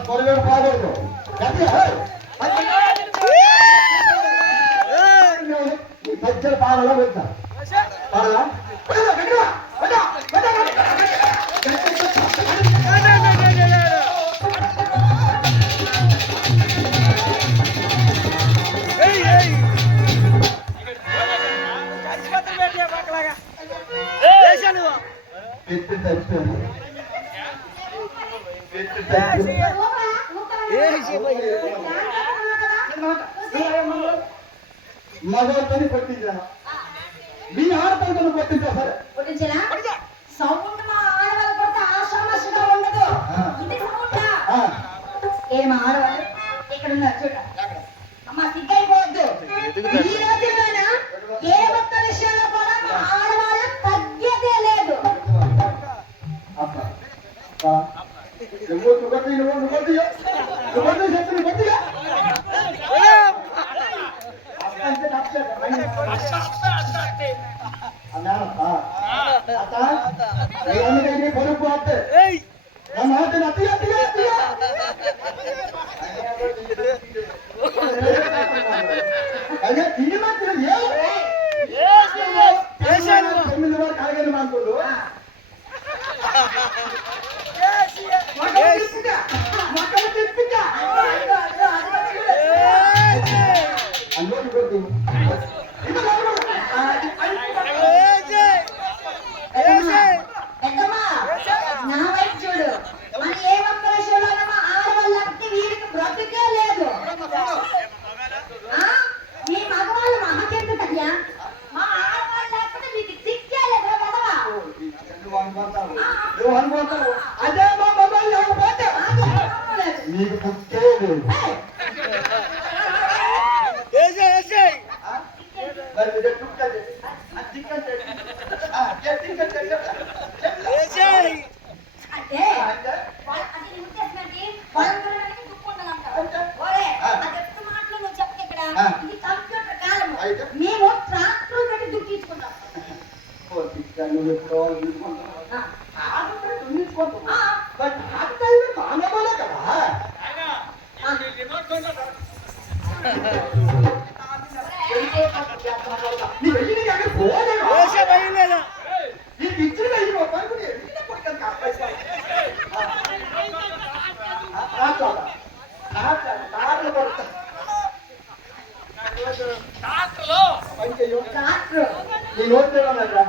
కొరవేడు బాగోదు మధ్యలో పాలలో పెడతా పాడలా మగవాళ్ళని కొట్టించా మీ ఆడపిల్లలను కొట్టించా సరే కొట్టించరా సౌండ్ మా ఆడవాళ్ళు కొడితే ఆషామాషిగా ఉండదు ఇది సౌండా ఏం ఆడవాళ్ళు ఇక్కడ ఉన్నారు చూడ అమ్మ సిగ్గైపోవద్దు ఈ రోజుల్లోనా ఏ ఒక్క విషయంలో కూడా మా ఆడవాళ్ళు తగ్గేదే లేదు పొరుగు అదే తిని మాత్రం 9 వరకు ఆగని మానుకోడు నా వైపు చూడు మన ఏ ఒక్క విషయంలో ఆడవాళ్ళకి వీరికి బ్రతుకే లేదు మీ మగవాళ్ళు మాకెందుకయ్యా మా ఆడవాళ్ళు లేకపోతే మీకు సిగ్గే లేదు కదవా అదే మా మొబైల్ లేకపోతే నీకు పుట్టే లేదు మేము ట్రాక్టర్ పెట్టి దుక్కించుకుంటాం నీ నోట్ తెరా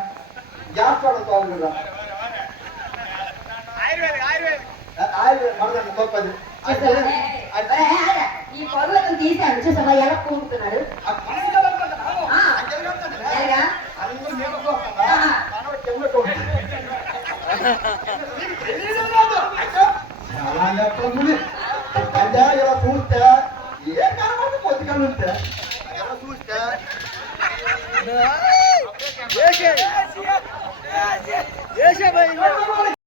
గ్యాస్ పడతా ఈ పర్వతం తీసాడు చూసావా ఎలా కూరుతున్నాడు ఇలా చూస్తే ఏ కనబడి పొద్దుకలు ఉంటే